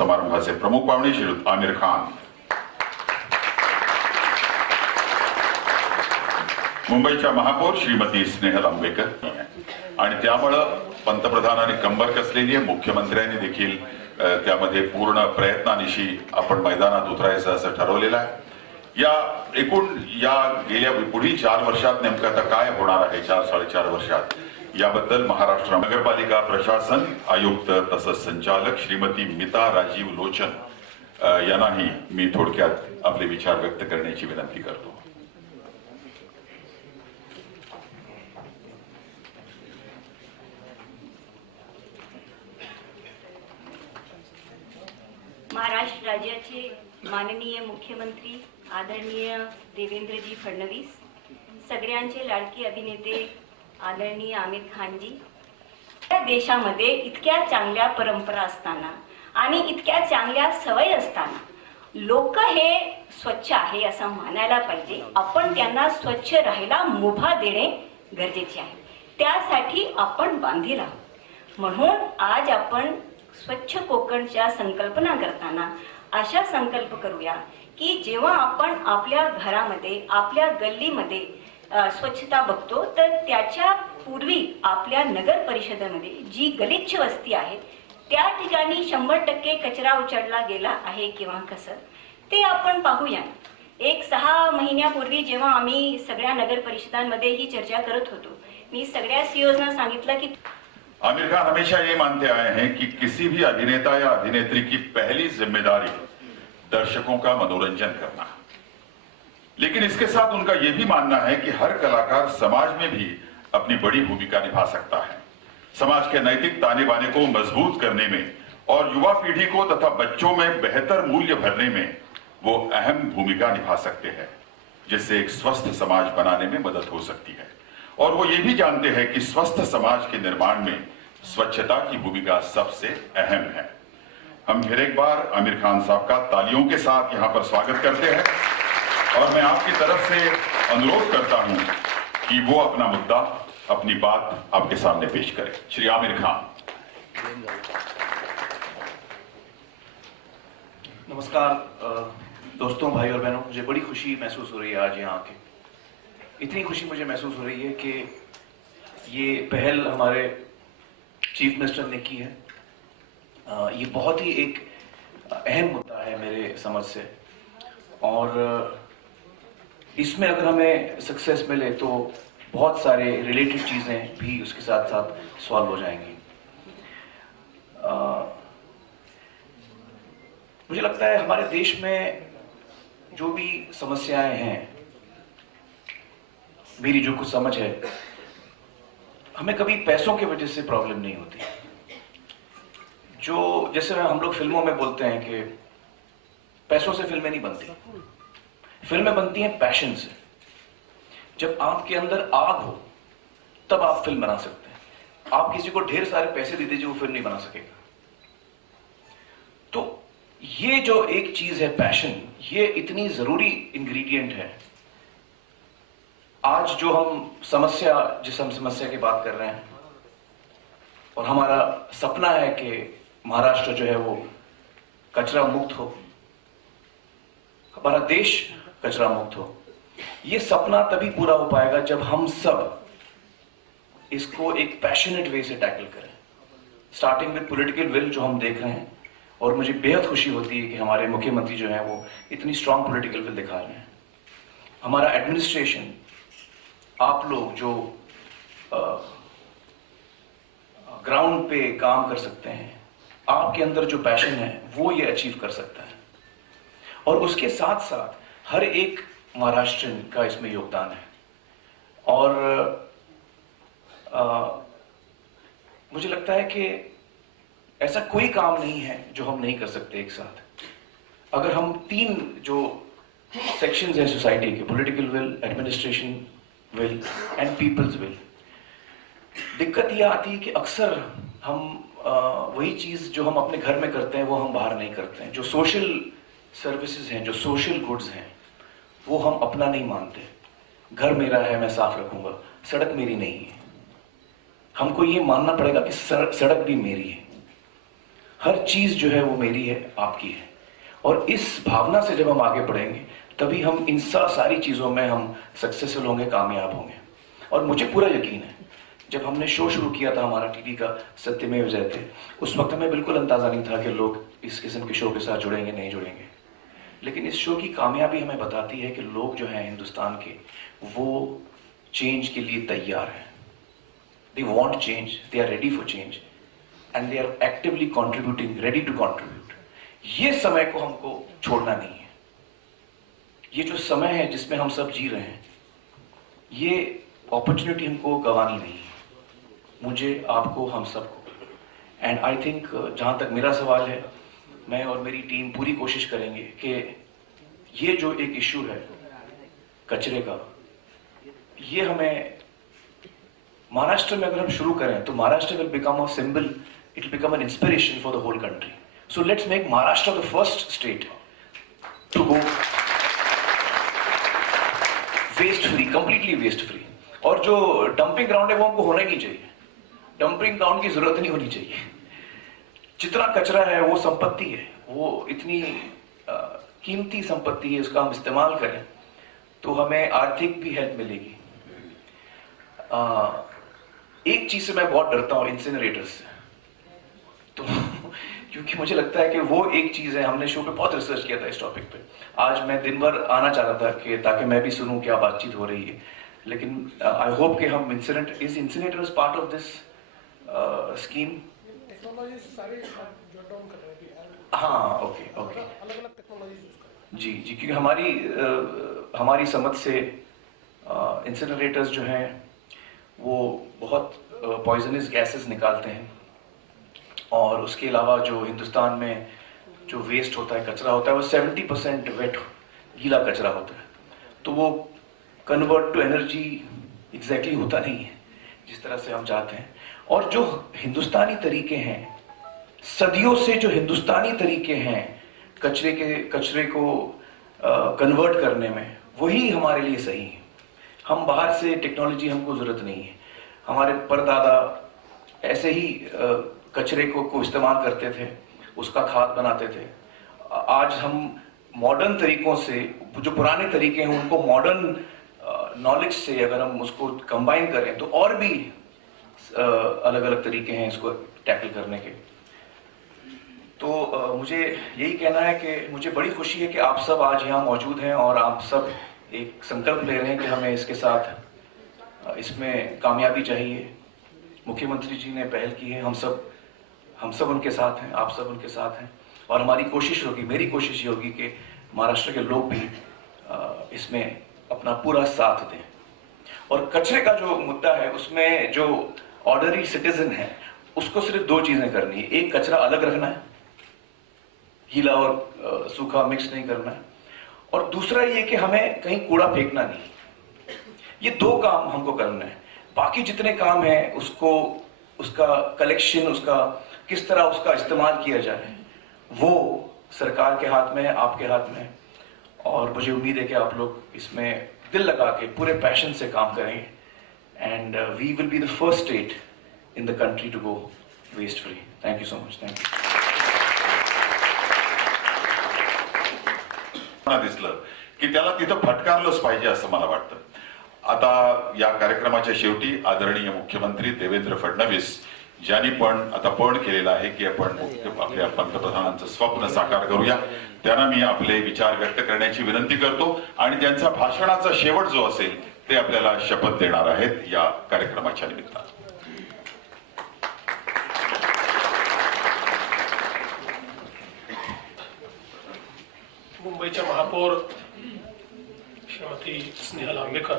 समारंभाचे प्रमुख पाहुणे श्रीयुत आमिर खान, मुंबईच्या महापौर श्रीमती स्नेहल आंबेकर आणि त्यामुळं पंतप्रधानांनी कंबर कसलेली आहे, मुख्यमंत्र्यांनी देखील त्यामध्ये पूर्ण प्रयत्नानिशी आपण मैदानात उतरायचं असं ठरवलेलं आहे। या गेल्या पुढील 4 वर्षात नेमकं आता काय होणार आहे, 4-4.5 वर्षात, याबद्दल महाराष्ट्र नगरपालिका प्रशासन आयुक्त तसंच संचालक श्रीमती मिता राजीव लोचन यांनाही मी थोडक्यात आपले विचार व्यक्त करण्याची विनंती करतो। महाराष्ट्र राज्याचे माननीय मुख्यमंत्री आदरणीय देवेंद्रजी फडणवीस, सगळ्यांचे लाडके अभिनेते आदरणीय आमिर खानजी, या देशामध्ये इतक्या चांगल्या परंपरा असताना आणि इतक्या चांगल्या सवयी असताना लोक हे स्वच्छ आहे असं मानायला पाहिजे। आपण त्यांना स्वच्छ राहायला मुभा देणे गरजेचे आहे, त्यासाठी आपण बांधील आहोत। म्हणून आज आपण स्वच्छ कोकणच्या संकल्पना करताना अशा संकल्प करूया की जेव्हा आपण आपल्या घरामध्ये आपल्या गल्लीमध्ये स्वच्छता बघतो तर त्याच्या पूर्वी आपल्या नगर परिषदेमध्ये जी गलिच्छ वस्ती आहे त्या ठिकाणी 100% कचरा उचलला गेला आहे किंवा कसं ते आपण पाहूया। 6 महिन्यापूर्वी जेव्हा आम्ही सगळ्या नगर परिषदांमध्ये ही चर्चा करत होतो, मी सगळ्या सीईओजना सांगितलं की आमिर खान हमेशा ये मानते आए हैं कि किसी भी अभिनेता या अभिनेत्री की पहली जिम्मेदारी दर्शकों का मनोरंजन करना, लेकिन इसके साथ उनका यह भी मानना है कि हर कलाकार समाज में भी अपनी बड़ी भूमिका निभा सकता है। समाज के नैतिक ताने बाने को मजबूत करने में और युवा पीढ़ी को तथा बच्चों में बेहतर मूल्य भरने में वो अहम भूमिका निभा सकते हैं, जिससे एक स्वस्थ समाज बनाने में मदद हो सकती है। और वो ये भी जानते हैं कि स्वस्थ समाज के निर्माण में स्वच्छता की भूमिका सबसे अहम है। हम फिर एक बार आमिर खान साहब का तालियों के साथ यहाँ पर स्वागत करते हैं और मैं आपकी तरफ से अनुरोध करता हूं कि वो अपना मुद्दा, अपनी बात आपके सामने पेश करें। श्री आमिर खान। नमस्कार दोस्तों, भाई और बहनों, मुझे बड़ी खुशी महसूस हो रही है आज यहाँ आके। इतनी खुशी मुझे महसूस हो रही है कि ये पहल हमारे चीफ मिनिस्टर ने की है। ये बहुत ही एक अहम मुद्दा है मेरे समझ से, और इसमें अगर हमें सक्सेस मिले तो बहुत सारे रिलेटेड चीज़ें भी उसके साथ साथ सॉल्व हो जाएंगी। मुझे लगता है हमारे देश में जो भी समस्याएं हैं, मेरी जो कुछ समझ है, हमें कभी पैसों की वजह से प्रॉब्लम नहीं होती। जो जैसे हम लोग फिल्मों में बोलते हैं कि पैसों से फिल्में नहीं बनती, फिल्में बनती हैं पैशन से। जब आपके अंदर आग हो तब आप फिल्म बना सकते हैं। आप किसी को ढेर सारे पैसे दे दीजिए, वो फिल्म नहीं बना सकेगा। तो ये जो एक चीज है पैशन, ये इतनी जरूरी इंग्रेडिएंट है। आज जो जिस हम समस्या की बात कर रहे हैं, और हमारा सपना है कि महाराष्ट्र जो है वो कचरा मुक्त हो, हमारा देश कचरा मुक्त हो। ये सपना तभी पूरा हो पाएगा जब हम सब इसको एक पैशनेट वे से टैकल करें, स्टार्टिंग विद पॉलिटिकल विल जो हम देख रहे हैं। और मुझे बेहद खुशी होती है कि हमारे मुख्यमंत्री जो है वो इतनी स्ट्रांग पॉलिटिकल विल दिखा रहे हैं। हमारा एडमिनिस्ट्रेशन, आप लोग जो ग्राउंड पे काम कर सकते हैं, आपके अंदर जो पैशन है वो ये अचीव कर सकता है। और उसके साथ साथ हर एक महाराष्ट्रियन का इसमें योगदान है। और मुझे लगता है कि ऐसा कोई काम नहीं है जो हम नहीं कर सकते एक साथ। अगर हम 3 जो सेक्शंस हैं सोसाइटी के, political will, administration will and people's will, दिक्कत यह आती है कि अक्सर हम वही चीज जो हम अपने घर में करते हैं वो हम बाहर नहीं करते हैं। जो सोशल सर्विसेज हैं, जो सोशल गुड्स हैं, वो हम अपना नहीं मानते। घर मेरा है, मैं साफ रखूंगा, सड़क मेरी नहीं है। हमको ये मानना पड़ेगा कि सड़क भी मेरी है। हर चीज जो है वो मेरी है, आपकी है। और इस भावना से जब हम आगे बढ़ेंगे तभी हम इन सारी चीजों में हम सक्सेसफुल होंगे, कामयाब होंगे। और मुझे पूरा यकीन है, जब हमने शो शुरू किया था हमारा टीवी का सत्यमेव जयते, उस वक्त हमें बिल्कुल अंदाजा नहीं था कि लोग इस किस्म के शो के साथ जुड़ेंगे नहीं जुड़ेंगे। लेकिन इस शो की कामयाबी हमें बताती है कि लोग जो हैं हिंदुस्तान के, वो चेंज के लिए तैयार हैं। They want change, they are ready for change and they are actively contributing, ready to contribute. ये समय को हमको छोड़ना नहीं है। ये जो समय है जिसमें हम सब जी रहे हैं, ये अपॉर्चुनिटी हमको गंवानी नहीं है, मुझे, आपको, हम सबको। एंड आई थिंक जहां तक मेरा सवाल है, मैं और मेरी टीम पूरी कोशिश करेंगे कि ये जो एक इश्यू है कचरे का, ये हमें महाराष्ट्र में अगर हम शुरू करें तो Maharashtra will become a symbol, it will become an inspiration for the whole country. So let's make Maharashtra the first state to go waste free, completely waste free. और जो डंपिंग ग्राउंड है वो हमको होना ही नहीं चाहिए। डंपिंग ग्राउंड की जरूरत नहीं होनी चाहिए। जितना कचरा है वो संपत्ति है, वो इतनी कीमती संपत्ति है, उसका हम इस्तेमाल करें तो हमें आर्थिक भी हेल्प मिलेगी। एक चीज से मैं बहुत डरता हूं, इंसिनरेटर्स से। तो क्योंकि मुझे लगता है कि वो एक चीज है, हमने शो पे बहुत रिसर्च किया था इस टॉपिक पे। आज मैं दिन भर आना चाह रहा था कि ताकि मैं भी सुनूं क्या बातचीत हो रही है, लेकिन आई होप कि हम incinerator is part of this scheme. Technology सारी जॉट डाउन कर रहे हैं। हाँ, ओके ओके, अलग अलग टेक्नोलॉजी यूज कर रहे हैं। जी जी, क्योंकि हमारी समझ से इंसिनरेटर्स जो हैं वो बहुत पॉइजनस गैसेस निकालते हैं। और उसके अलावा जो हिंदुस्तान में जो वेस्ट होता है, कचरा होता है, वो 70% वेट, गीला कचरा होता है। तो वो कन्वर्ट टू एनर्जी एग्जैक्टली होता नहीं है जिस तरह से हम चाहते हैं। और जो हिंदुस्तानी तरीके हैं, सदियों से जो हिंदुस्तानी तरीके हैं कचरे को कन्वर्ट करने में, वही हमारे लिए सही है। हम बाहर से टेक्नोलॉजी, हमको जरूरत नहीं है। हमारे परदादा ऐसे ही कचरे को इस्तेमाल करते थे, उसका खाद बनाते थे। आज हम मॉडर्न तरीकों से, जो पुराने तरीके हैं उनको मॉडर्न नॉलेज से अगर हम उसको कंबाइन करें तो और भी अलग अलग तरीके हैं इसको टैकल करने के। तो मुझे यही कहना है कि मुझे बड़ी खुशी है कि आप सब आज यहाँ मौजूद हैं और आप सब एक संकल्प ले रहे हैं कि हमें इसके साथ, इसमें कामयाबी चाहिए। मुख्यमंत्री जी ने पहल की है, हम सब उनके साथ हैं, आप सब उनके साथ हैं। और हमारी कोशिश होगी, मेरी कोशिश ये होगी कि महाराष्ट्र के लोग भी इसमें अपना पूरा साथ दें। और कचरे का जो मुद्दा है, उसमें जो ऑर्डनरी सिटीजन है उसको सिर्फ दो चीजें करनी है। एक, कचरा अलग रखना है, गीला और सूखा मिक्स नहीं करना है। और दूसरा ये कि हमें कहीं कूड़ा फेंकना नहीं। ये दो काम हमको करना है। बाकी जितने काम हैं उसका कलेक्शन, उसका किस तरह उसका इस्तेमाल किया जाए, वो सरकार के हाथ में है, आपके हाथ में है। और मुझे उम्मीद है कि आप लोग इसमें दिल लगा के पूरे पैशन से काम करेंगे and we will be the first state in the country to go waste free. Thank you so much. Thank you. दिसलं की त्याला तिथं फटकारलंच पाहिजे असं मला वाटतं। आता या कार्यक्रमाच्या शेवटी आदरणीय मुख्यमंत्री देवेंद्र फडणवीस ज्यांनी पण आता पण केलेला आहे की आपण आपल्या पंतप्रधानांचं स्वप्न साकार करूया, त्यांना मी आपले विचार व्यक्त करण्याची विनंती करतो आणि त्यांचा भाषणाचा शेवट जो असेल ते आपल्याला शपथ देणार आहेत या कार्यक्रमाच्या निमित्तानं। मुंबईच्या महापौर श्रीमती स्नेहल आंबेकर,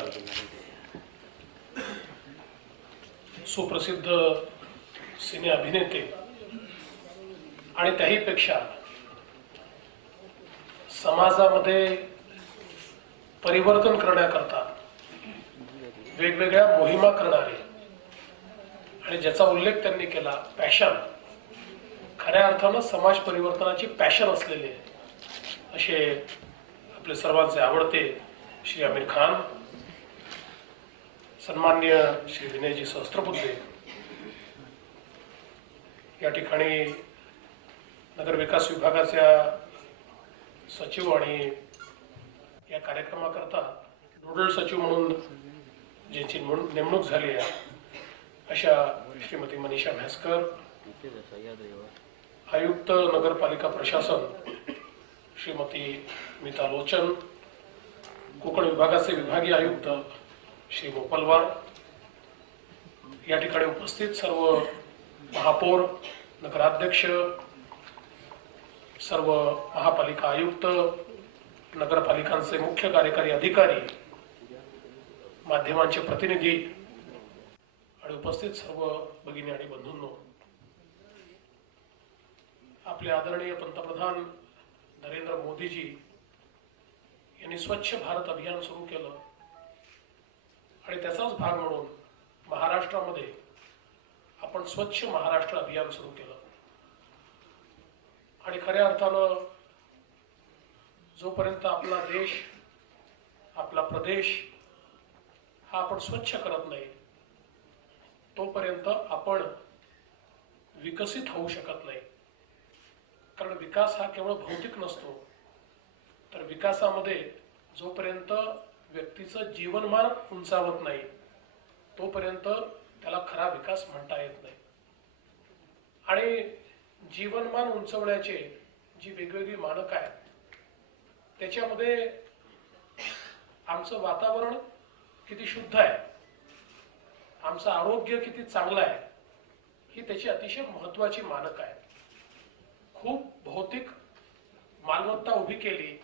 सुप्रसिद्ध सिने अभिनेते आणि त्याहीपेक्षा समाजामध्ये परिवर्तन करण्याकरता वेगवेगळ्या मोहिमा करणारे आणि ज्याचा उल्लेख त्यांनी केला पॅशन, खऱ्या अर्थानं समाज परिवर्तनाची पॅशन असलेले असे आपले सर्वांचे आवडते श्री आमिर खान, सन्माननीय श्री विनयजी सहस्त्रबुद्धे, या ठिकाणी नगर विकास विभागाच्या सचिव आणि या कार्यक्रमाकरता नोडल सचिव म्हणून ज्यांची नेमणूक झाली आहे अशा श्रीमती मनीषा म्हैसकर, आयुक्त नगरपालिका प्रशासन श्रीमती मीता लोचन, कोकण विभागाचे विभागीय आयुक्त श्री मोपलवार, या ठिकाणी उपस्थित सर्व महापौर, नगराध्यक्ष, सर्व महापालिका आयुक्त, नगरपालिकांचे मुख्य कार्यकारी अधिकारी, माध्यमांचे प्रतिनिधी आणि उपस्थित सर्व भगिनी आणि बंधूंनो, आपले आदरणीय पंतप्रधान नरेंद्र मोदीजी यांनी स्वच्छ भारत अभियान सुरू केलं आणि त्याचाच भाग म्हणून महाराष्ट्रामध्ये आपण स्वच्छ महाराष्ट्र अभियान सुरू केलं आणि खऱ्या अर्थानं जोपर्यंत आपला देश, आपला प्रदेश हा आपण स्वच्छ करत नाही तोपर्यंत आपण विकसित होऊ शकत नाही. कारण विकास हा केवळ भौतिक नसतो, तर विकासामध्ये जोपर्यंत व्यक्तीचं जीवनमान उंचावत नाही तोपर्यंत त्याला खरा विकास म्हणता येत नाही. आणि जीवनमान उंचवण्याचे जी वेगवेगळी मानक आहेत त्याच्यामध्ये आमचं वातावरण किती शुद्ध आहे, आमचं आरोग्य किती चांगलं आहे, ही त्याची अतिशय महत्त्वाची मानक आहे. खूप भौतिक मालमत्ता उभी केली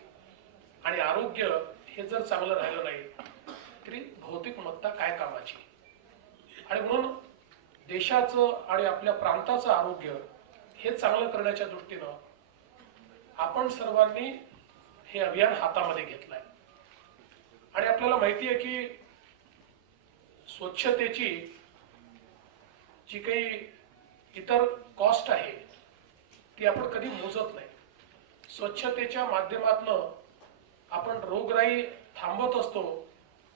आणि आरोग्य हे जर चांगलं राहिलं नाही तरी भौतिक मत्ता काय कामाची. आणि म्हणून देशाचं आणि आपल्या प्रांताचं आरोग्य हे चांगलं करण्याच्या दृष्टीनं आपण सर्वांनी हे अभियान हातामध्ये घेतलंय. आणि आपल्याला माहिती आहे की स्वच्छतेची जी काही इतर कॉस्ट आहे ती आपण कधी मोजत नाही. स्वच्छतेच्या माध्यमातून आपण रोगराई थांबवत असतो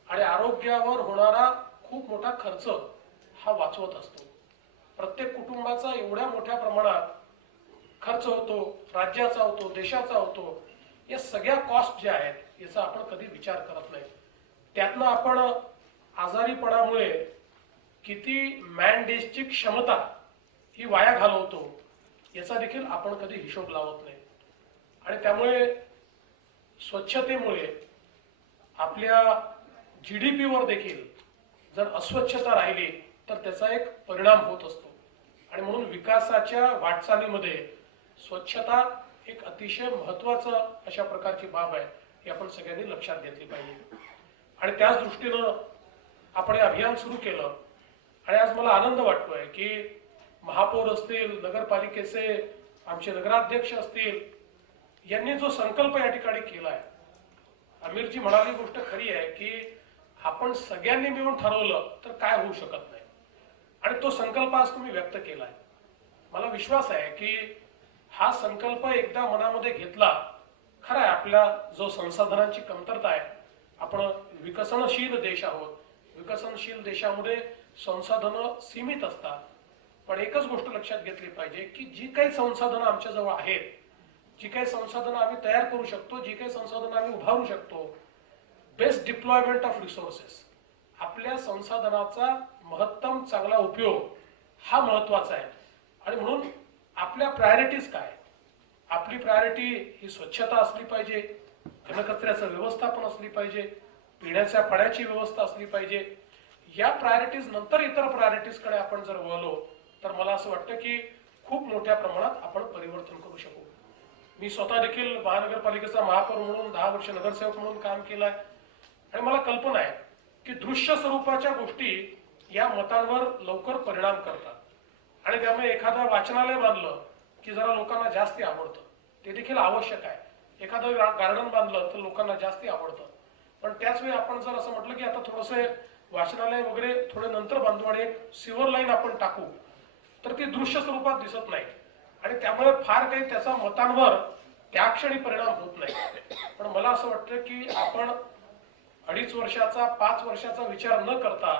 आणि आरोग्यावर होणारा खूप मोठा खर्च हा वाचवत असतो. प्रत्येक कुटुंबाचा एवढ्या मोठ्या प्रमाणात खर्च होतो, राज्याचा होतो, देशाचा होतो. या सगळ्या कॉस्ट ज्या आहेत याचा आपण कधी विचार करत नाही. त्यातनं आपण आजारीपणामुळे किती मॅन डेजची क्षमता ही वाया घालवतो याचा देखील आपण कधी हिशोब लावत नाही. आणि त्यामुळे स्वच्छतेमुळे आपल्या GDP वर देखील जर अस्वच्छता राहिली तर त्याचा एक परिणाम होत असतो. आणि म्हणून विकासाच्या वाटचालीमध्ये स्वच्छता एक अतिशय महत्त्वाचं अशा प्रकारची बाब आहे, ही आपण सगळ्यांनी लक्षात घेतली पाहिजे. आणि त्याच दृष्टीनं आपण हे अभियान सुरू केलं. आणि आज मला आनंद वाटतोय की महापौर असतील, नगरपालिकेचे आमचे नगराध्यक्ष असतील, यांनी जो संकल्प या ठिकाणी केलाय, आमिरजी म्हणाली गोष्ट खरी आहे की आपण सगळ्यांनी मिळून ठरवलं तर काय होऊ शकत नाही. आणि तो संकल्प आज तुम्ही व्यक्त केलाय. मला विश्वास आहे की हा संकल्प एकदा मनामध्ये घेतला, खरं आहे आपल्या जो संसाधनांची कमतरता आहे, आपण विकसनशील देश आहोत, विकसनशील देशामध्ये संसाधनं सीमित असतात. पण एकच गोष्ट लक्षात घेतली पाहिजे की जी काही संसाधनं आमच्याजवळ आहेत, जी काही संसाधनं आम्ही तयार करू शकतो, जी काही संसाधनं आम्ही उभारू शकतो, बेस्ट डिप्लॉयमेंट ऑफ रिसोर्सेस, आपल्या संसाधनाचा महत्तम चांगला उपयोग हा महत्वाचा आहे. आणि म्हणून आपल्या प्रायोरिटीज काय, आपली प्रायोरिटी ही स्वच्छता असली पाहिजे, घनकचऱ्याचं व्यवस्थापन असली पाहिजे, पिण्याच्या पाण्याची व्यवस्था असली पाहिजे. या प्रायोरिटीज नंतर इतर प्रायोरिटीज कडे आपण जर वळलो तर मला असं वाटतं की खूप मोठ्या प्रमाणात आपण परिवर्तन करू शकू. मी स्वतः देखील महानगरपालिकेचा महापौर म्हणून 10 वर्ष नगरसेवक म्हणून काम केलंय आणि मला कल्पना आहे की दृश्य स्वरूपाच्या गोष्टी या मतांवर लवकर परिणाम करतात. आणि त्यामुळे एखादं वाचनालय बांधलं की जरा लोकांना जास्ती आवडतं, ते देखील आवश्यक आहे. एखादं गार्डन बांधलं तर लोकांना जास्ती आवडतं. पण त्याच वेळी आपण जर असं म्हटलं की आता थोडंसं वाचनालय वगैरे थोडे नंतर बांधू आणि एक सिवर लाईन आपण टाकू, तर ती दृश्य स्वरूपात दिसत नाही आणि त्यामुळे फार काही त्याचा मतांवर त्या क्षणी परिणाम होत नाही. पण मला असं वाटतं की आपण 2.5 वर्षाचा 5 वर्षाचा विचार न करता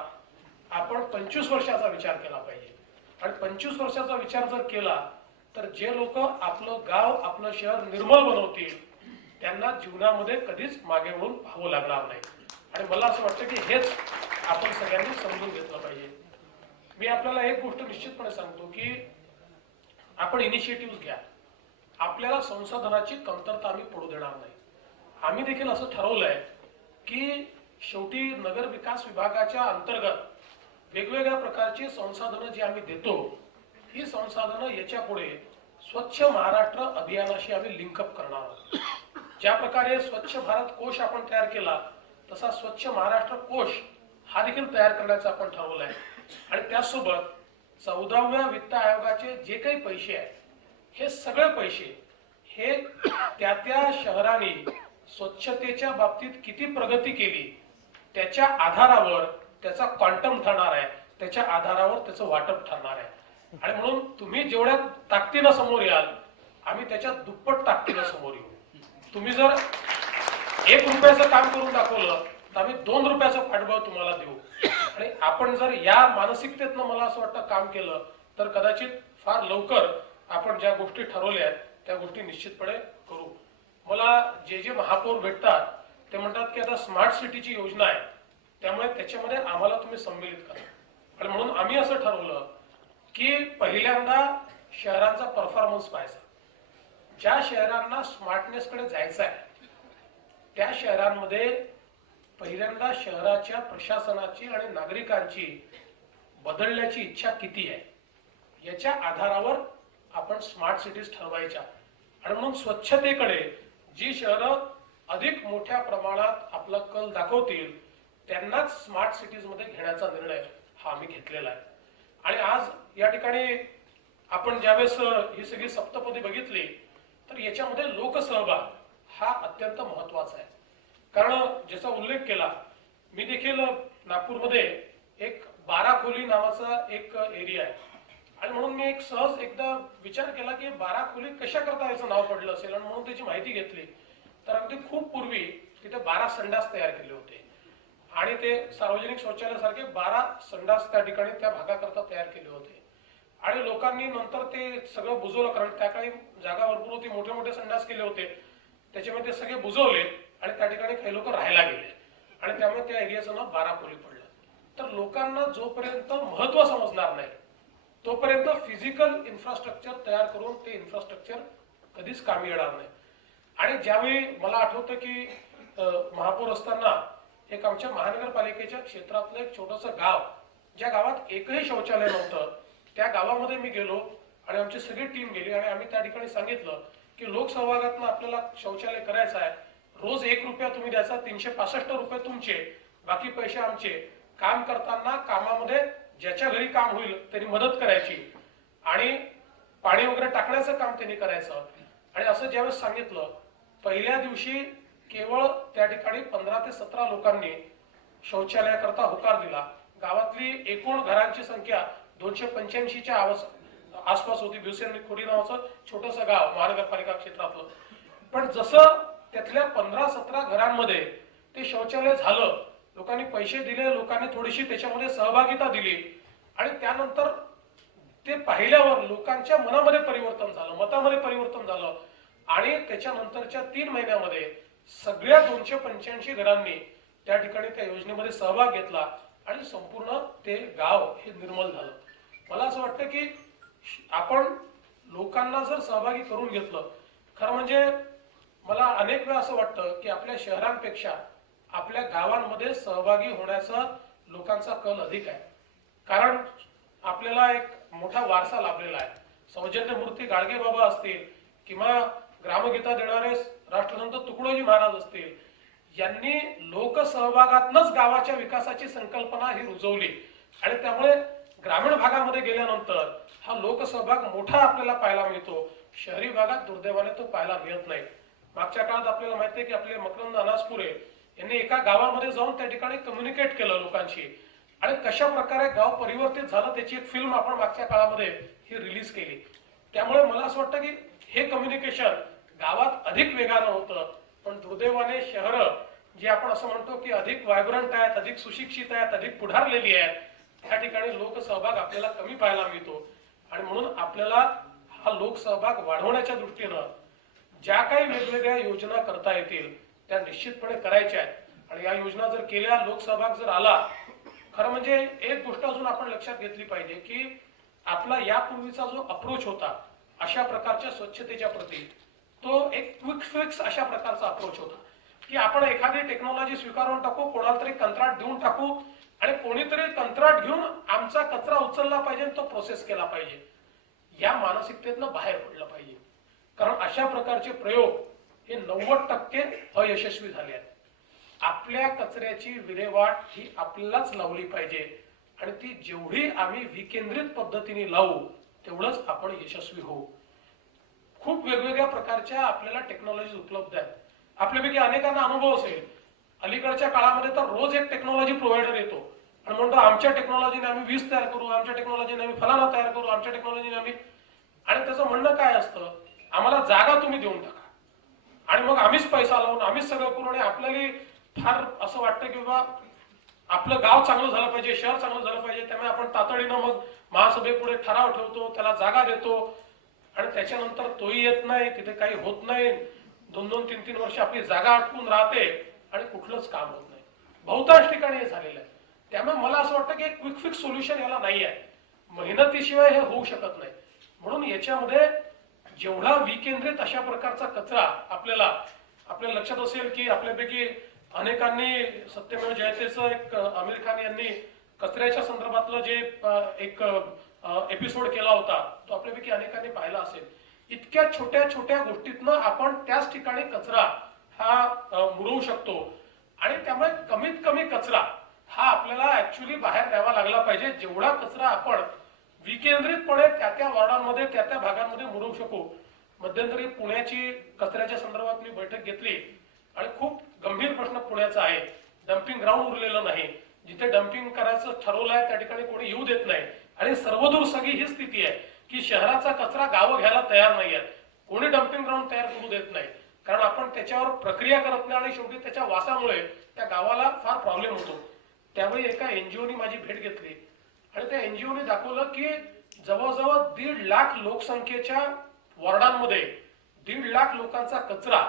आपण 25 वर्षाचा विचार केला पाहिजे. आणि 25 वर्षाचा विचार जर केला तर जे लोक आपलं गाव आपलं शहर निर्मल बनवतील त्यांना जीवनामध्ये कधीच मागे वळून पाहावं लागणार नाही. आणि मला असं वाटतं की हेच आपण सगळ्यांनी समजून घेतलं पाहिजे. मी आपल्याला एक गोष्ट निश्चितपणे सांगतो की आपण इनिशिएटिव्ह घ्या. आपल्याला संसाधनाची कमतरता आम्ही पडू देणार नाही. आम्ही देखील असं ठरवलंय की शेवटी नगर विकास विभागाच्या अंतर्गत वेगवेगळ्या प्रकारची संसाधनं जी आम्ही देतो, ही संसाधनं याच्या पुढे स्वच्छ महाराष्ट्र अभियानाशी आम्ही लिंकअप करणार आहोत. ज्या प्रकारे स्वच्छ भारत कोश आपण तयार केला, तसा स्वच्छ महाराष्ट्र कोश हा देखील तयार करण्याचं आपण ठरवलंय. आणि त्यासोबत 14व्या वित्त आयोगाचे जे काही पैसे आहेत, हे सगळे पैसे हे त्या शहरांनी स्वच्छतेच्या बाबतीत किती प्रगती केली त्याच्या आधारावर त्याचा क्वांटम ठरणार आहे, त्याच्या आधारावर त्याचं वाटप ठरणार आहे. आणि म्हणून तुम्ही जेवढ्या ताकदीनं समोर याल, आम्ही त्याच्या दुप्पट ताकदीनं समोर येऊ. तुम्ही जर 1 रुपयाचं काम करून दाखवलं तर आम्ही 2 रुपयाचं पाठबळ तुम्हाला देऊ. आणि आपण जर या मानसिकतेतनं मला असं वाटतं काम केलं तर कदाचित फार लवकर आपण ज्या गोष्टी ठरवल्या आहेत त्या गोष्टी निश्चितपणे करू. मला जे महापौर भेटतात ते म्हणतात की आता स्मार्ट सिटीची योजना आहे, त्यामुळे त्याच्यामध्ये आम्हाला तुम्ही सम्मिलित करा. आणि म्हणून आम्ही असं ठरवलं की पहिल्यांदा शहरांचा परफॉर्मन्स पाहायचा. ज्या शहरांना स्मार्टनेसकडे जायचं आहे त्या शहरांमध्ये पहिल्यांदा शहराच्या प्रशासनाची आणि नागरिकांची बदलण्याची इच्छा किती आहे याच्या आधारावर आपण स्मार्ट सिटीज ठरवायच्या. आणि म्हणून स्वच्छतेकडे जी शहरं अधिक मोठ्या प्रमाणात आपला कल दाखवतील त्यांनाच स्मार्ट सिटीज मध्ये घेण्याचा निर्णय हा आम्ही घेतलेला आहे. आणि आज या ठिकाणी आपण ज्यावेळेस ही सगळी सप्तपदी बघितली तर याच्यामध्ये लोकसहभाग हा अत्यंत महत्वाचा आहे. कारण ज्याचा उल्लेख केला, मी देखील नागपूरमध्ये एक 12 खोली नावाचा एक एरिया आहे. आणि म्हणून मी एक सहज एकदा विचार केला की 12 खोली कशा करता याचं नाव पडलं असेल. आणि म्हणून त्याची माहिती घेतली तर अगदी खूप पूर्वी तिथे 12 संडास तयार केले होते. आणि ते सार्वजनिक शौचालयासारखे 12 संडास त्या ठिकाणी त्या भागाकरता तयार केले होते. आणि लोकांनी नंतर ते सगळं बुजवलं, कारण त्या काळी जागा भरपूर होती, मोठे मोठे संडास केले होते. त्याच्यामध्ये ते सगळे बुजवले आणि त्या ठिकाणी काही लोक राहायला गेले. आणि त्यामुळे त्या एरियाचं नाव 12 खोली पडलं. तर लोकांना जोपर्यंत महत्व समजणार नाही तोपर्यंत फिजिकल इन्फ्रास्ट्रक्चर तयार करून ते इन्फ्रास्ट्रक्चर कधीच कामी येणार नाही. आणि ज्यावेळी मला आठवतं की महापौर असताना एक आमच्या महानगरपालिकेच्या क्षेत्रातलं एक छोटंसं गाव, ज्या गावात एकही शौचालय नव्हतं, त्या गावामध्ये मी गेलो आणि आमची सगळी टीम गेली आणि आम्ही त्या ठिकाणी सांगितलं की लोकसहभागातून आपल्याला शौचालय करायचं आहे. रोज 1 रुपया तुम्ही द्यायचा, 365 रुपये तुमचे, बाकी पैसे आमचे. काम करताना कामामध्ये ज्याच्या घरी काम होईल त्यांनी मदत करायची आणि पाणी वगैरे टाकण्याचं काम त्यांनी करायचं. आणि असं ज्यावेळेस सांगितलं, पहिल्या दिवशी केवळ त्या ठिकाणी 15 ते 17 लोकांनी शौचालयाकरता होकार दिला. गावातली एकूण घरांची संख्या 285च्या आसपास होती. भिवसेन खोडी नावाचं छोटंसं गाव महानगरपालिका क्षेत्रातलं. पण जसं त्यातल्या 15-17 घरांमध्ये ते शौचालय झालं, लोकांनी पैसे दिले, लोकांनी थोडीशी त्याच्यामध्ये सहभागिता दिली आणि त्यानंतर ते पाहिल्यावर लोकांच्या मनामध्ये परिवर्तन झालं, मतामध्ये परिवर्तन झालं. आणि त्याच्यानंतरच्या 3 महिन्यामध्ये सगळ्या 285 घरांनी त्या ठिकाणी त्या योजनेमध्ये सहभाग घेतला आणि संपूर्ण ते गाव हे निर्मल झालं. मला असं वाटतं की आपण लोकांना जर सहभागी करून घेतलं, खरं म्हणजे मला अनेक वेळा असं वाटतं की आपल्या शहरांपेक्षा आपल्या गावांमध्ये सहभागी होण्याचा लोकांचा कल अधिक आहे. कारण आपल्याला एक मोठा वारसा लाभलेला आहे. सौजन्य मूर्ती गाडगे बाबा असतील किंवा ग्रामगीता देणारे राष्ट्रसंत तुकडोजी महाराज असतील, यांनी लोकसहभागातूनच गावाच्या विकासाची संकल्पना ही रुजवली. आणि त्यामुळे ग्रामीण भागामध्ये गेल्यानंतर हा लोकसहभाग मोठा आपल्याला पाहायला मिळतो. शहरी भागात दुर्दैवाने तो पाहायला मिळत नाही. मागच्या काळात आपल्याला माहिती आहे की आपले मकरंद अनासपुरे यांनी एका गावामध्ये जाऊन त्या ठिकाणी कम्युनिकेट केलं लोकांशी आणि कशा प्रकारे गाव परिवर्तित झालं त्याची एक फिल्म आपण मागच्या काळामध्ये ही रिलीज केली. त्यामुळे मला असं वाटतं की हे कम्युनिकेशन गावात अधिक वेगानं होतं. पण दुर्दैवाने शहरं जी आपण असं म्हणतो की अधिक व्हायब्रंट आहेत, अधिक सुशिक्षित आहेत, अधिक पुढारलेली आहेत, त्या ठिकाणी लोकसहभाग आपल्याला कमी पाहायला मिळतो. आणि म्हणून आपल्याला हा लोकसहभाग वाढवण्याच्या दृष्टीनं ज्या काही वेगवेगळ्या योजना करता येतील त्या निश्चितपणे करायच्या आहेत आणि या योजना जर केल्या, लोकसहभाग जर आला, खरं म्हणजे एक गोष्ट अजून आपण लक्षात घेतली पाहिजे की आपला यापूर्वीचा जो अप्रोच होता अशा प्रकारच्या स्वच्छतेच्या प्रती, तो एक क्विक फिक्स अशा प्रकारचा अप्रोच होता की आपण एखादी टेक्नॉलॉजी स्वीकारून टाकू, कोणाला तरी कंत्राट देऊन टाकू आणि कोणीतरी कंत्राट घेऊन आमचा कचरा उचलला पाहिजे तो प्रोसेस केला पाहिजे. या मानसिकतेतनं बाहेर पडलं पाहिजे. कारण अशा प्रकारचे प्रयोग हे 90% अयशस्वी झाले आहेत. आपल्या कचऱ्याची विल्हेवाट ही आपल्यालाच लावली पाहिजे आणि ती जेवढी आम्ही विकेंद्रित पद्धतीने लावू तेवढंच आपण यशस्वी होऊ. खूप वेगवेगळ्या प्रकारच्या आपल्याला टेक्नॉलॉजी उपलब्ध आहेत. आपल्यापैकी अनेकांना अनुभव असेल, अलीकडच्या काळामध्ये तर रोज एक टेक्नॉलॉजी प्रोव्हायडर येतो आणि म्हणतो आमच्या टेक्नॉलॉजीने आम्ही वीज तयार करू, आमच्या टेक्नॉलॉजीने आम्ही फलाना तयार करू, आमच्या टेक्नॉलॉजीने आम्ही, आणि त्याचं म्हणणं काय असतं, आम्हाला जागा तुम्ही देऊन टाका आणि मग आम्हीच पैसा लावून आम्हीच सगळं करू. आणि आपल्याला फार असं वाटतं की बाबा आपलं गाव चांगलं झालं पाहिजे, शहर चांगलं झालं पाहिजे, त्यामुळे आपण तातडीनं मग महासभेपुढे ठराव ठेवतो, त्याला जागा देतो आणि त्याच्यानंतर तोही येत नाही, तिथे काही होत नाही. 2-2, 3-3 वर्ष आपली जागा अटकून राहते आणि कुठलंच काम होत नाही. बहुतांश ठिकाणी हे झालेलं आहे. त्यामुळे मला असं वाटतं की क्विक फिक्स सोल्युशन याला नाही आहे. मेहनतीशिवाय हे होऊ शकत नाही. म्हणून याच्यामध्ये जेवढा विकेंद्रित अशा प्रकारचा कचरा आपल्या लक्षात असेल की आपल्यापैकी अनेकांनी सत्यमेव जयतेचं एक आमिर खान यांनी कचऱ्याच्या संदर्भातलं जे एक एपिसोड केला होता तो आपल्यापैकी अनेकांनी पाहिला असेल. इतक्या छोट्या छोट्या गोष्टीतनं आपण त्याच ठिकाणी कचरा हा मुरवू शकतो आणि त्यामुळे कमीत कमी कचरा हा आपल्याला ऍक्च्युअली बाहेर न्यावा लागला पाहिजे. जेवढा कचरा आपण विकेंद्रितपणे त्या वॉर्डांमध्ये त्या भागांमध्ये मुरवू शकू. मध्यंतरी पुण्याची कचऱ्याच्या संदर्भात मी बैठक घेतली आणि खूप गंभीर प्रश्न पुण्याचा आहे. डम्पिंग ग्राउंड उरलेलं नाही. जिथे डम्पिंग करायचं ठरवलं आहे त्या ठिकाणी कोणी येऊ देत नाही आणि सर्वदूर सगळी ही स्थिती आहे की शहराचा कचरा गावं घ्यायला तयार नाही आहेत. कोणी डम्पिंग ग्राउंड तयार करू देत नाही कारण आपण त्याच्यावर प्रक्रिया करत नाही आणि शेवटी त्याच्या वासामुळे त्या गावाला फार प्रॉब्लेम होतो. त्यावेळी एका एनजीओनी माझी भेट घेतली आणि त्या एनजीओने दाखवलं की जवळजवळ 1.5 लाख लोकसंख्येच्या वॉर्डांमध्ये 1.5 लाख लोकांचा कचरा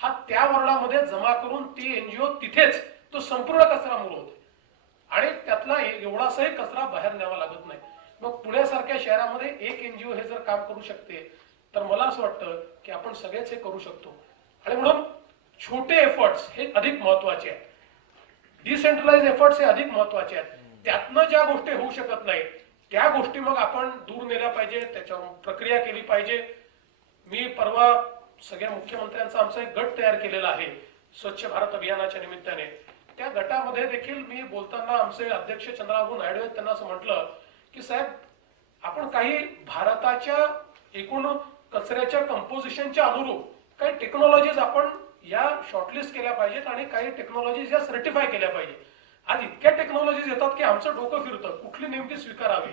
हा त्या वॉर्डामध्ये जमा करून ती एनजीओ तिथेच तो संपूर्ण कचरा मुरवते आणि त्यातला एवढासाही कचरा बाहेर न्यावा लागत नाही. मग पुण्यासारख्या शहरामध्ये एक एनजीओ हे जर काम करू शकते तर मला असं वाटतं की आपण सगळेच हे करू शकतो. आणि म्हणून छोटे एफर्ट्स हे अधिक महत्वाचे आहेत. डिसेंट्रलाइज एफर्ट्स हे अधिक महत्वाचे आहेत. त्यातनं ज्या गोष्टी होऊ शकत नाही त्या गोष्टी मग आपण दूर नेल्या पाहिजे, त्याच्यावर प्रक्रिया केली पाहिजे. मी परवा सगळ्या मुख्यमंत्र्यांचा आमचा एक गट तयार केलेला आहे स्वच्छ भारत अभियानाच्या निमित्ताने. त्या गटामध्ये देखील मी बोलताना आमचे अध्यक्ष चंद्रबाबू नायडू आहेत त्यांना असं म्हटलं की साहेब आपण काही भारताच्या एकूण कचऱ्याच्या कंपोजिशनच्या अनुरूप काही टेक्नॉलॉजीज आपण या शॉर्टलिस्ट केल्या पाहिजेत आणि काही टेक्नॉलॉजीज या सर्टिफाय केल्या पाहिजे. आज इतक्या टेक्नॉलॉजीज येतात की आमचं डोकं फिरतं कुठली नेमकी स्वीकारावी.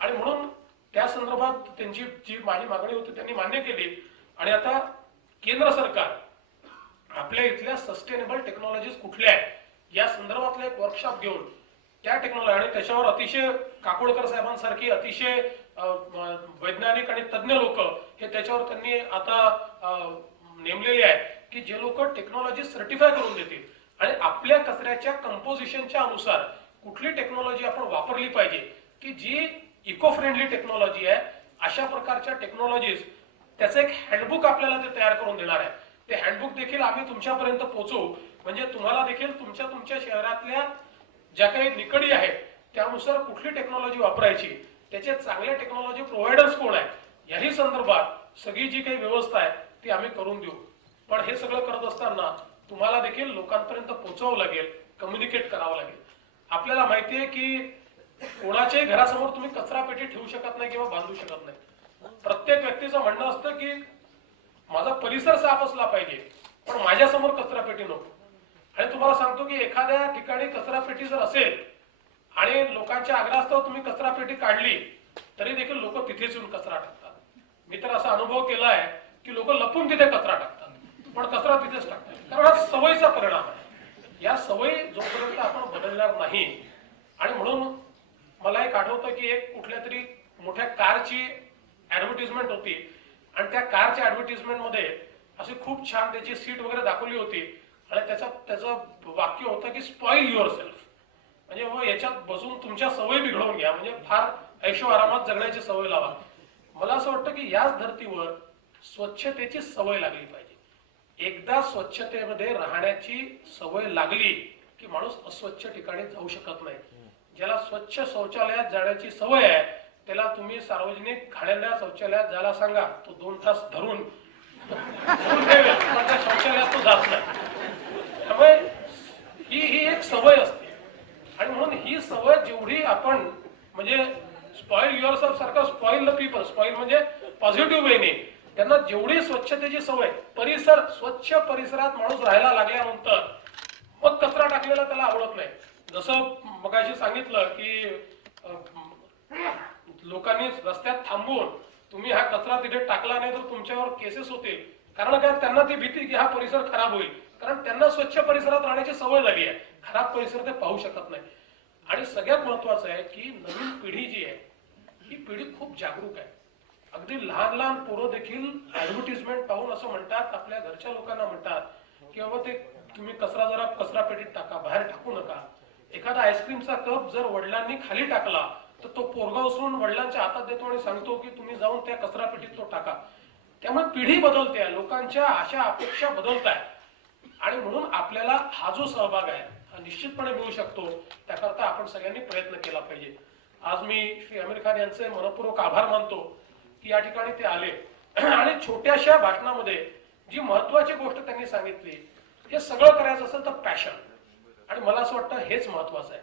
आणि म्हणून त्या संदर्भात त्यांची जी माझी मागणी होती त्यांनी मान्य केली आणि आता केंद्र सरकार आपल्या इथल्या सस्टेनेबल टेक्नॉलॉजीज कुठल्या आहेत या संदर्भातलं एक वर्कशॉप घेऊन त्या टेक्नॉलॉजी आणि त्याच्यावर अतिशय काकोडकर साहेबांसारखी अतिशय वैज्ञानिक आणि तज्ञ लोक हे त्याच्यावर त्यांनी आता नेमलेले आहेत की जे लोक टेक्नॉलॉजी सर्टिफाय करून देतील आणि आपल्या कचऱ्याच्या कंपोजिशनच्या अनुसार कुठली टेक्नॉलॉजी आपण वापरली पाहिजे की जी इको फ्रेंडली टेक्नॉलॉजी आहे. अशा प्रकारच्या टेक्नॉलॉजीज त्याचं एक हँडबुक आपल्याला ते तयार करून देणार आहे. ते हँडबुक देखील आम्ही तुमच्यापर्यंत पोहोचवू म्हणजे तुम्हाला देखील तुमच्या शहरातल्या ज्या काही निकडी आहेत त्यानुसार कुठली टेक्नॉलॉजी वापरायची, त्याचे चांगले टेक्नॉलॉजी प्रोव्हायडर्स कोण आहेत याही संदर्भात सगळी जी काही व्यवस्था आहे ती आम्ही करून देऊ. पण हे सगळं करत असताना तुम्हाला देखील लोकांपर्यंत पोहोचवावं लागेल, कम्युनिकेट करावं लागेल. आपल्याला माहिती आहे की कोणाच्याही घरासमोर तुम्ही कचरा पेटी ठेवू शकत नाही किंवा बांधू शकत नाही. प्रत्येक व्यक्तीचं म्हणणं असतं की माझा परिसर साफ असला पाहिजे पण माझ्यासमोर कचरा पेटी नको. आणि तुम्हाला सांगतो की एखाद्या ठिकाणी कचरा पेटी जर असेल आणि लोकांच्या आग्रहास्तव तुम्ही कचरा पेटी काढली तरी देखील लोक तिथेच येऊन कचरा टाकतात. मी तर असा अनुभव केला आहे की लोक लपून तिथे कचरा टाकतात पण कचरा तिथेच टाकतात. कारण हा सवयीचा परिणाम आहे. या सवयी जोपर्यंत आपण बदलणार नाही आणि म्हणून मला एक आठवतं की एक कुठल्या तरी मोठ्या कारची ऍडव्हर्टिजमेंट होती आणि त्या कारच्या ऍडव्हर्टिजमेंट मध्ये अशी खूप छान त्याची सीट वगैरे दाखवली होती आणि त्याचं वाक्य होतं की स्पॉइल युअर सेल्फ, म्हणजे मग याच्यात बसून तुमच्या सवयी बिघडवून घ्या, म्हणजे फार ऐशो आरामात जगण्याची सवय लावा. मला असं वाटतं की याच धर्तीवर स्वच्छतेची सवय लागली पाहिजे. एकदा स्वच्छतेमध्ये राहण्याची सवय लागली की माणूस अस्वच्छ ठिकाणी जाऊ शकत नाही. ज्याला स्वच्छ शौचालयात जाण्याची सवय आहे त्याला तुम्ही सार्वजनिक घाणेरड्या शौचालयात जायला सांगा, तो 2 तास धरून त्या शौचालयात तो जात नाही. त्यामुळे ही एक सवय असते आणि म्हणून ही सवय जेवढी आपण म्हणजे स्पॉइल युअर सेल्फ सारखं स्पॉइल द पीपल, स्पॉइल म्हणजे पॉझिटिव्ह वेने, त्यांना जेवढी स्वच्छतेची सवय, परिसर स्वच्छ परिसरात माणूस राहायला लागल्यानंतर मग कचरा टाकलेला त्याला आवडत नाही. जसं मगाशी सांगितलं की लोकांनी रस्त्यात थांबून तुम्ही हा कचरा तिथे टाकला नाही तर तुमच्यावर केसेस होतील. कारण काय, त्यांना ती भीती की हा परिसर खराब होईल, कारण त्यांना स्वच्छ परिसरात राहण्याची सवय झाली आहे. खराब परिसर ते पाहू शकत नाही. आणि सगळ्यात महत्वाचं आहे की नवीन पिढी जी आहे ही पिढी खूप जागरूक आहे. अगदी लहान लहान पोरं देखील ऍडव्हर्टिजमेंट पाहून असं म्हणतात, आपल्या घरच्या लोकांना म्हणतात की बाबा ते तुम्ही कचरा जरा कचरा पेटीत टाका, बाहेर टाकू नका. एखादा आईस्क्रीमचा कप जर वडिलांनी खाली टाकला तर तो पोरगा उचलून वडिलांच्या हातात देतो आणि सांगतो की तुम्ही जाऊन त्या कचरा पेटीत तो टाका. त्यामुळे पिढी बदलते, लोकांच्या आशा अपेक्षा बदलत आहेत आणि म्हणून आपल्याला हा जो सहभाग आहे हा निश्चितपणे मिळू शकतो. त्याकरता आपण सगळ्यांनी प्रयत्न केला पाहिजे. आज मी श्री आमिर खान यांचे मनपूर्वक आभार मानतो की या ठिकाणी ते आले आणि छोट्याशा भाषणामध्ये जी महत्वाची गोष्ट त्यांनी सांगितली, हे सगळं करायचं असेल तर पॅशन, आणि मला असं वाटतं हेच महत्वाचं आहे.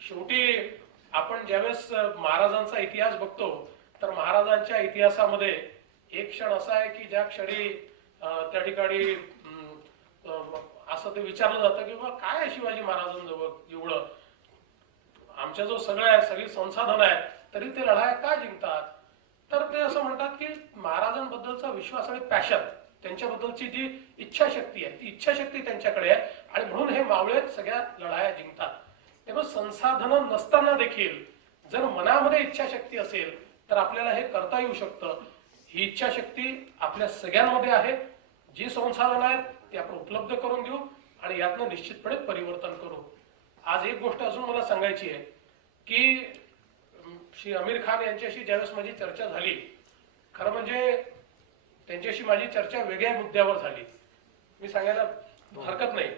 शेवटी आपण ज्यावेळेस महाराजांचा इतिहास बघतो तर महाराजांच्या इतिहासामध्ये एक क्षण असा आहे की ज्या क्षणी त्या ठिकाणी असं ते विचारलं जातं की बाबा काय आहे शिवाजी महाराजांजवळ एवढं, आमच्याजवळ सगळं आहे, सगळी संसाधन आहे, तरी ते लढाया का जिंकतात. तर ते असं म्हणतात की महाराजांबद्दलचा विश्वास आणि पॅशन, त्यांच्याबद्दलची जी इच्छाशक्ती आहे ती इच्छाशक्ती त्यांच्याकडे आहे आणि म्हणून हे मावळे सगळ्या लढाया जिंकतात. तेव्हा संसाधनं नसताना देखील जर मनामध्ये इच्छाशक्ती असेल तर आपल्याला हे करता येऊ शकतं. ही इच्छाशक्ती आपल्या सगळ्यांमध्ये आहे. जी संसाधनं आहेत ती आपण उपलब्ध करून देऊ आणि यातनं निश्चितपणे परिवर्तन करू. आज एक गोष्ट अजून मला सांगायची आहे की श्री आमिर खान यांच्याशी ज्यावेळेस माझी चर्चा झाली, खरं म्हणजे त्यांच्याशी माझी चर्चा वेगळ्या मुद्द्यावर झाली, मी सांगायला हरकत नाही.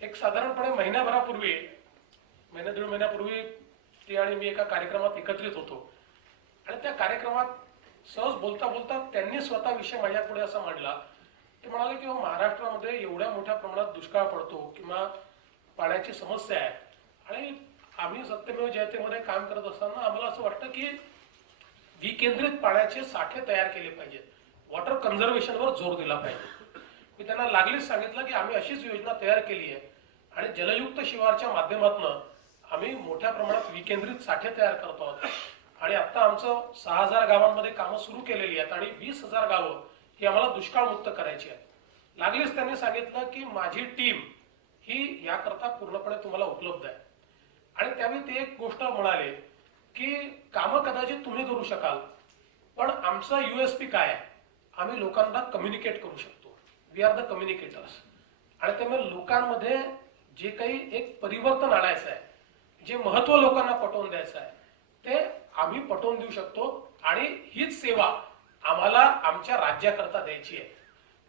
एक साधारणपणे महिन्याभरापूर्वी, दीड महिन्यापूर्वी ती आणि मी एका कार्यक्रमात एकत्रित होतो आणि त्या कार्यक्रमात सहज बोलता बोलता त्यांनी स्वतः विषय माझ्या पुढे असा मांडला. ते म्हणाले की महाराष्ट्रामध्ये एवढ्या मोठ्या प्रमाणात दुष्काळ पडतो किंवा पाण्याची समस्या आहे आणि आम्ही सत्यमेव जयतेमध्ये काम करत असताना आम्हाला असं वाटतं की विकेंद्रित पाण्याचे साठे तयार केले पाहिजेत, वॉटर कन्झर्वेशनवर जोर दिला पाहिजे. मी त्यांना लागलीच सांगितलं की आम्ही अशीच योजना तयार केली आहे आणि जलयुक्त शिवारच्या माध्यमातून आम्ही मोठ्या प्रमाणात विकेंद्रित साठे तयार करतो आहोत आणि आता आमचं 6000 गावांमध्ये कामं सुरू केलेली आहेत आणि 20,000 गावं ही आम्हाला दुष्काळमुक्त करायची आहेत. लागलीच त्यांनी सांगितलं की माझी टीम ही याकरता पूर्णपणे तुम्हाला उपलब्ध आहे. आणि त्यावेळी ते एक गोष्ट म्हणाले की कामं कदाचित तुम्ही करू शकाल पण आमचा USP काय आहे, आम्ही लोकांना कम्युनिकेट करू शकतो. We are the communicators. आणि त्यामुळे लोकांमध्ये जे काही एक परिवर्तन आणायचं आहे, जे महत्व लोकांना पटवून द्यायचं आहे ते आम्ही पटवून देऊ शकतो आणि हीच सेवा आम्हाला आमच्या राज्याकरता द्यायची आहे.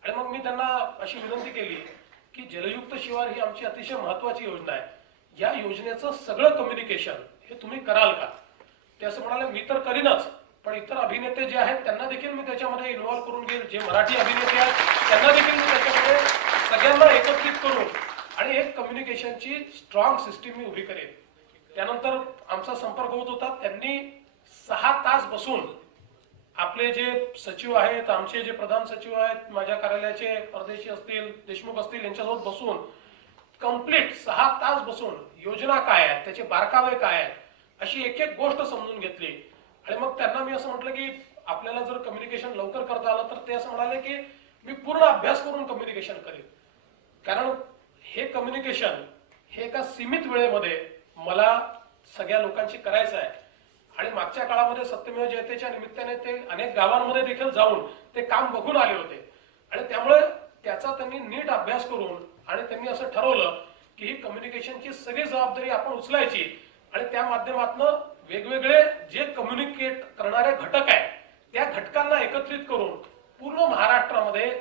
आणि मग मी त्यांना अशी विनंती केली की जलयुक्त शिवार ही आमची अतिशय महत्वाची योजना आहे, या योजनेचं सगळं कम्युनिकेशन हे तुम्ही कराल का. ते असं म्हणाले मी तर करीनच, पण इतर अभिनेते जे आहेत त्यांना देखील मी त्याच्यामध्ये इन्व्हॉल्व्ह करून घेईल, जे मराठी अभिनेते आहेत त्यांना देखील मी त्याच्यामध्ये सगळ्यांना एकत्रित करून आणि एक कम्युनिकेशनची स्ट्रॉंग सिस्टीम मी उभी करेन. त्यानंतर आमचा संपर्क होत होता. त्यांनी 6 तास बसून आपले जे सचिव आहेत, आमचे जे प्रधान सचिव आहेत, माझ्या कार्यालयाचे परदेशी असतील, देशमुख असतील, यांच्यासोबत बसून कंप्लीट 6 तास बसून योजना काय आहे, त्याचे बारकावे काय आहेत, अशी एक एक गोष्ट समजून घेतली. आणि मग त्यांना मी असं म्हटलं की आपल्याला जर कम्युनिकेशन लवकर करता आलं तर ते असं म्हणाले की मी पूर्ण अभ्यास करून कम्युनिकेशन करेन, कारण हे कम्युनिकेशन हे एका सीमित वेळेमध्ये मला सगळ्या लोकांची करायचं आहे आणि मागच्या काळामध्ये सत्यमेव जयतेच्या निमित्ताने ते अनेक गावांमध्ये देखील जाऊन ते काम बघून आले होते आणि त्यामुळे त्याचा त्यांनी नीट अभ्यास करून आणि त्यांनी असं ठरवलं की ही कम्युनिकेशनची सगळी जबाबदारी आपण उचलायची आणि त्या माध्यमातून वेगवेगळे जे कम्युनिकेट करणारे घटक आहेत त्या घटकांना एकत्रित करून पूर्ण महाराष्ट्रामध्ये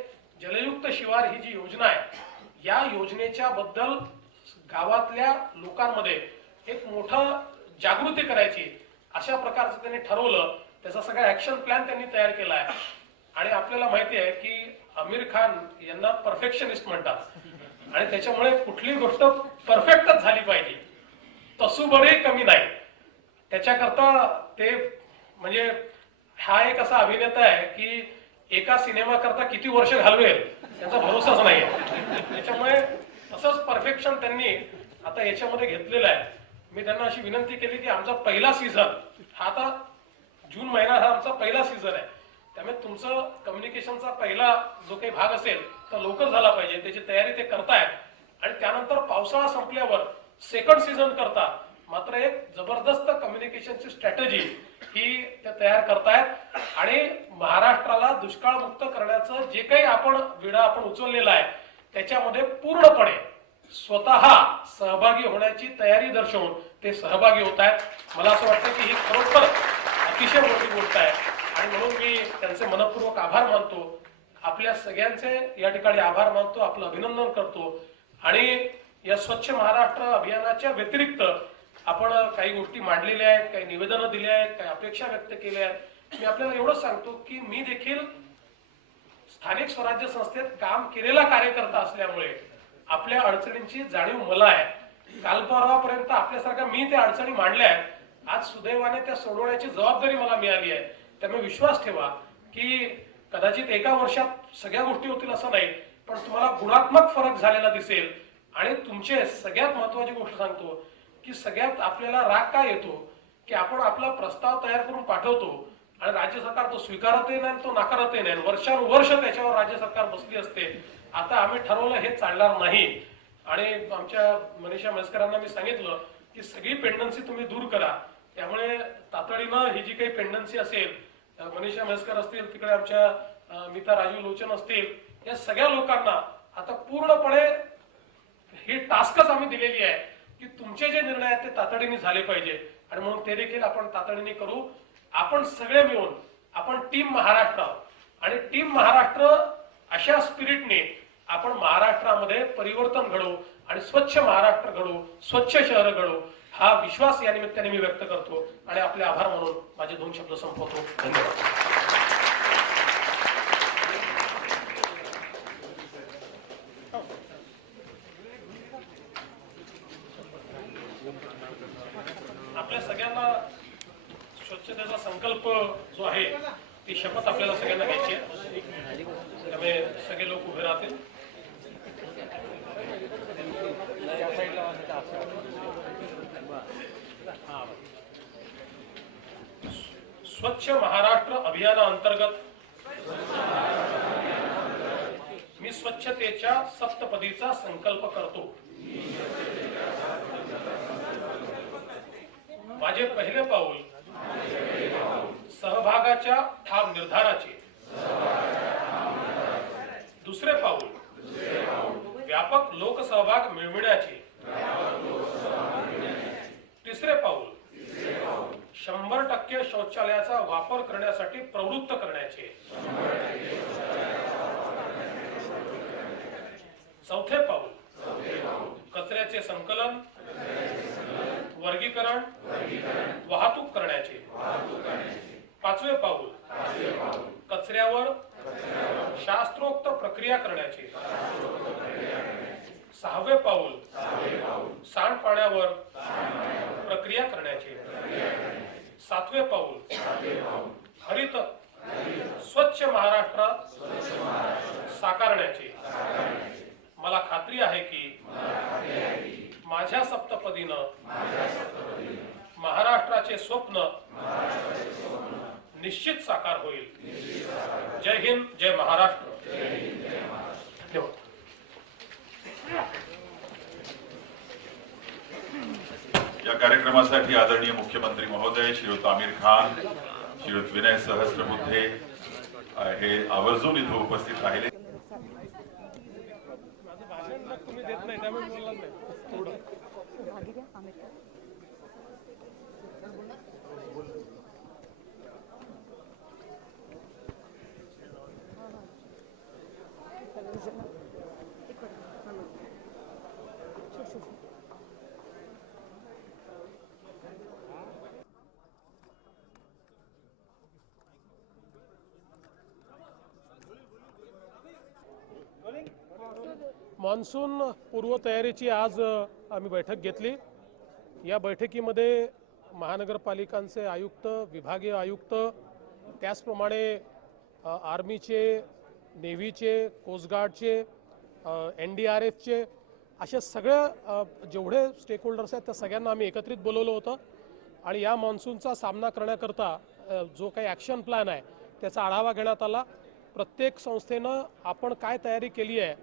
जलयुक्त शिवार ही जी योजना आहे या योजनेच्या बद्दल गावातल्या लोकांमध्ये एक मोठं जागृती करायची अशा प्रकारचं त्यांनी ठरवलं. त्याचा सगळा ऍक्शन प्लॅन त्यांनी तयार केला आहे आणि आपल्याला माहिती आहे की आमिर खान यांना परफेक्शनिस्ट म्हणतात आणि त्याच्यामुळे कुठली गोष्ट परफेक्टच झाली पाहिजे, तसूबरही कमी नाही. त्याच्याकरता ते म्हणजे हा एक असा अभिनेता आहे की एका सिनेमा करता किती वर्ष घालवेल त्याचा भरोसाच नाही. त्याच्यामुळे तसंच परफेक्शन त्यांनी आता याच्यामध्ये घेतलेलं आहे. मी त्यांना अशी विनंती केली की आमचा पहिला सीझन हा आता जून महिना हा आमचा पहिला सीझन आहे, त्यामुळे तुमचं कम्युनिकेशनचा पहिला जो काही भाग असेल तर लवकर झाला पाहिजे. त्याची तयारी ते करतायत आणि त्यानंतर पावसाळा संपल्यावर सेकंड सीझन करता मात्र एक जबरदस्त कम्युनिकेशनची स्ट्रॅटेजी ही ते तयार करतायत आणि महाराष्ट्राला दुष्काळमुक्त करण्याचं जे काही विडा आपण उचललेला आहे त्याच्यामध्ये पूर्णपणे स्वतः सहभागी होण्याची तयारी दर्शवून ते सहभागी होत आहेत. मला असं वाटतं की ही खरोखर अतिशय मोठी गोष्ट आहे आणि म्हणून मी त्यांचे मनपूर्वक आभार मानतो. आपल्या सगळ्यांचे या ठिकाणी आभार मानतो, आपलं अभिनंदन करतो आणि या स्वच्छ महाराष्ट्र अभियानाच्या व्यतिरिक्त आपण काही गोष्टी मांडलेल्या आहेत, काही निवेदनं दिली आहेत, काही अपेक्षा व्यक्त केल्या आहेत. मी आपल्याला एवढंच सांगतो की मी देखील स्थानिक स्वराज्य संस्थेत काम केलेला कार्यकर्ता असल्यामुळे आपल्या अडचणींची जाणीव मला आहे. काल परवापर्यंत आपल्यासारख्या मी त्या अडचणी मांडल्या आहेत, आज सुदैवाने त्या सोडवण्याची जबाबदारी मला मिळाली आहे. त्यामुळे विश्वास ठेवा की कदाचित एका वर्षात सगळ्या गोष्टी होतील असं नाही, पण तुम्हाला गुणात्मक फरक झालेला दिसेल. आणि तुमचे सगळ्यात महत्वाची गोष्ट सांगतो की सगळ्यात आपल्याला राग काय येतो की आपण आपला प्रस्ताव तयार करून पाठवतो आणि राज्य सरकार तो स्वीकारतही नाही, तो नाकारतही नाही. वर्षानुवर्ष त्याच्यावर राज्य सरकार बसली असते. आता आम्ही ठरवलं हे चालणार नाही आणि आमच्या मनीषा म्हैसकरांना मी सांगितलं की सगळी पेंडन्सी तुम्ही दूर करा. त्यामुळे तातडीनं ही जी काही पेंडन्सी असेल, मनीषा म्हैसकर असतील, तिकडे आमच्या मीता राजू लोचन असतील, या सगळ्या लोकांना आता पूर्णपणे ही टास्कच आम्ही दिलेली आहे की तुमचे जे निर्णय आहेत ते तातडीने झाले पाहिजे आणि म्हणून ते देखील आपण तातडीने करू. आपण सगळे मिळून आपण टीम महाराष्ट्र आणि टीम महाराष्ट्र अशा स्पिरिटने आपण महाराष्ट्रामध्ये परिवर्तन घडवू आणि स्वच्छ महाराष्ट्र घडवू, स्वच्छ शहर घडवू हा विश्वास या निमित्ताने मी व्यक्त करतो आणि आपले आभार मानून माझे 2 शब्द संपवतो. धन्यवाद. आपल्या सगळ्यांना स्वच्छतेचा संकल्प जो आहे ती शपथ आपल्याला सगळ्यांना घ्यायची आहे. त्यामुळे सगळे लोक उभे राहतील. स्वच्छ महाराष्ट्र अभियानाअंतर्गत मी स्वच्छतेच्या सप्तपदीचा संकल्प करतो. माझे पहिले पाऊल सहभागाच्या ठाम निर्धाराचे, दुसरे पाऊल व्यापक लोकसहभाग मिळविण्याचे, तिसरे पाऊल 100% शौचालयाचा वापर करण्यासाठी प्रवृत्त करण्याचे, चौथे पाऊल कचऱ्याचे संकलन, वर्गीकरण, वाहतूक करण्याचे, पाचवे पाऊल कचऱ्यावर शास्त्रोक्त प्रक्रिया करण्याचे, सहावे पाऊल सांडपाण्यावर प्रक्रिया करण्याचे, सातवे पाऊल हरित स्वच्छ महाराष्ट्र साकारण्याचे. मला खात्री आहे की माझ्या सप्तपदीनं महाराष्ट्राचे स्वप्न निश्चित साकार होईल. जय हिंद, जय महाराष्ट्र. धन्यवाद. या कार्यक्रमासाठी आदरणीय मुख्यमंत्री महोदय श्रीयुत आमिर खान, श्रीयुत विनय सहस्त्रबुद्धे हे आवर्जून इथे उपस्थित राहिले. भाषण तुम्ही देत नाही त्यामुळे बोलणार नाही थोडं. मान्सून पूर्वतयारीची आज आम्ही बैठक घेतली. या बैठकीमध्ये महानगरपालिकांचे आयुक्त, विभागीय आयुक्त, त्याचप्रमाणे आर्मीचे, नेव्हीचे, कोस्टगार्डचे, NDRFचे असे सगळे जेवढे स्टेक होल्डर्स आहेत त्या सगळ्यांना आम्ही एकत्रित बोलवलं होतं. आणि या मान्सूनचा सामना करण्याकरता जो काही ॲक्शन प्लॅन आहे त्याचा आढावा घेण्यात आला. प्रत्येक संस्थेनं आपण काय तयारी केली आहे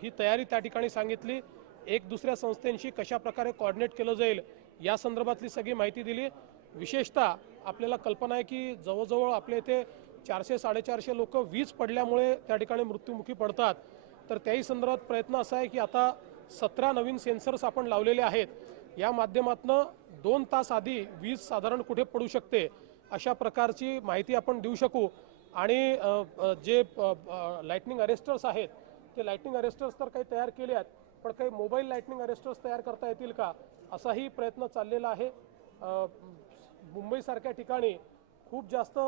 ही तयारी त्या ठिकाणी सांगितली. एक दुसऱ्या संस्थांशी कशा प्रकारे कोऑर्डिनेट केलं जाईल या संदर्भातली सगळी माहिती दिली. विशेषतः आपल्याला कल्पना आहे की जवळजवळ आपल्या इथे 400-450 लोक वीज पडल्यामुळे त्या ठिकाणी मृत्युमुखी पडतात. तर त्याही संदर्भात प्रयत्न असा आहे की आता 17 नवीन सेन्सर्स आपण लावलेले आहेत. या माध्यमातून 2 तास आधी वीज साधारण कुठे पडू शकते अशा प्रकारची माहिती आपण देऊ शकू. आणि जे लाइटनिंग अरेस्टर्स आहेत ते लाइटनिंग अरेस्टर्स तर काही तयार केले आहेत, पण काही मोबाईल लाइटनिंग अरेस्टर्स तयार करता येतील का असाही प्रयत्न चाललेला आहे. मुंबईसारख्या ठिकाणी खूप जास्त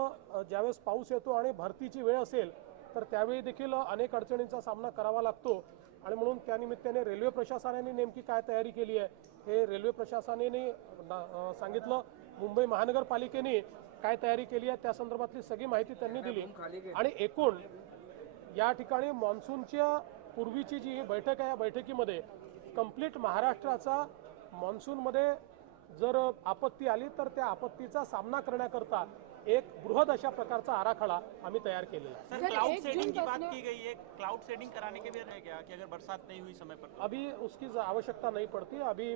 ज्यावेळेस पाऊस येतो आणि भरतीची वेळ असेल तर त्यावेळी देखील अनेक अडचणींचा सामना करावा लागतो. आणि म्हणून त्यानिमित्ताने रेल्वे प्रशासनाने नेमकी काय तयारी केली आहे हे रेल्वे प्रशासनाने सांगितलं. मुंबई महानगरपालिकेने काय तयारी केली आहे त्या संदर्भातली सगळी माहिती त्यांनी दिली. आणि एकूण या ठिकाणी मान्सूनच्या पूर्वीची जी बैठक आहे या बैठकीमध्ये कंप्लीट महाराष्ट्राचा मान्सूनमध्ये जर आपत्ती आली तर त्या आपत्तीचा सामना करण्याकरता एक बृहद अशा प्रकारचा आराखडा आम्ही तैयार केलेला है। सर, क्लाउड सेडिंग की बात की गई है, क्लाउड सेडिंग कराने के भी है क्या कि अगर बरसात नहीं हुई समय पर? अभी उसकी आवश्यकता नहीं पड़ती। अभी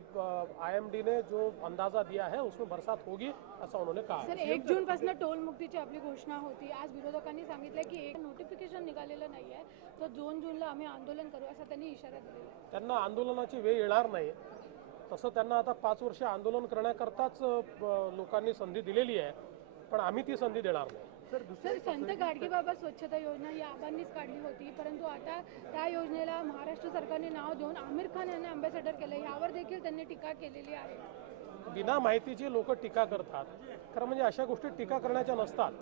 IMD ने जो अंदाजा दिया है उसमें बरसात होगी असं उन्होंने कहा। सर 1 जून पासून टोल मुक्तीची आपली घोषणा होती। आज विरोधकांनी सांगितलं की एक नोटिफिकेशन निघालेलं नाही आहे, तर 2 जूनला आम्ही आंदोलन करू असा त्यांनी इशारा दिलेला आहे। त्यांना आंदोलनाची वेळ येणार नाही, तसं त्यांना आता 5 वर्ष आंदोलन करण्याकरताच लोकांनी संधी दिलेली आहे, पण आम्ही ती संधी देणार नाही। सर संत गाडगेबाबा स्वच्छता योजना ही आबांनीच काढली होती, परंतु आता त्या योजनेला महाराष्ट्र सरकारने नाव देऊन आमिर खान यांना अँबॅसेडर केलं, यावर देखील त्यांनी टीका केलेली आहे। बिना माहितीची लोक टीका करतात, खरं म्हणजे अशा गोष्टी टीका करण्याच्या नसतात।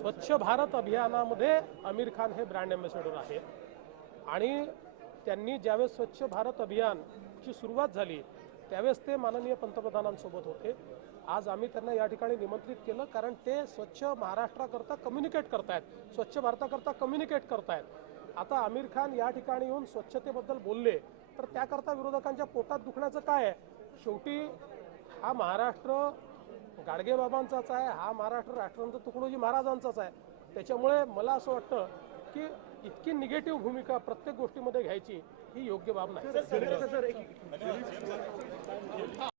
स्वच्छ भारत अभियानामध्ये आमिर खान हे ब्रँड अँबॅसेडर आहेत आणि त्यांनी ज्यावेळेस स्वच्छ भारत अभियानची सुरुवात झाली त्यावेळेस ते माननीय पंतप्रधानांसोबत होते। आज आम्ही त्यांना या ठिकाणी निमंत्रित केलं कारण ते स्वच्छ महाराष्ट्राकरता कम्युनिकेट करतायत, स्वच्छ भारताकरता कम्युनिकेट करतायत। आता आमिर खान या ठिकाणी येऊन स्वच्छतेबद्दल बोलले तर त्याकरता विरोधकांच्या पोटात दुखण्याचं काय आहे? शेवटी हा महाराष्ट्र गाडगेबाबांचाच आहे, हा महाराष्ट्र राष्ट्रसंत तुकडोजी महाराजांचाच आहे। त्याच्यामुळे मला असं वाटतं की इतकी निगेटिव्ह भूमिका प्रत्येक गोष्टीमध्ये घ्यायची ही योग्य बाब नाही।